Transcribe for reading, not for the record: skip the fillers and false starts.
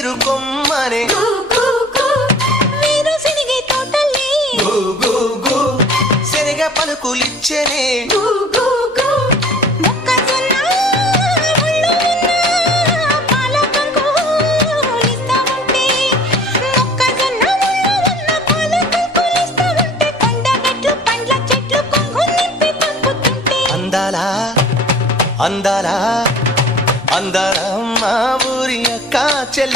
గన్నేరు కొమ్మనే శనగ పలుకులిచ్చనే అందాలా అందాలా అందాల మా ఊరి అక్క చెల్లి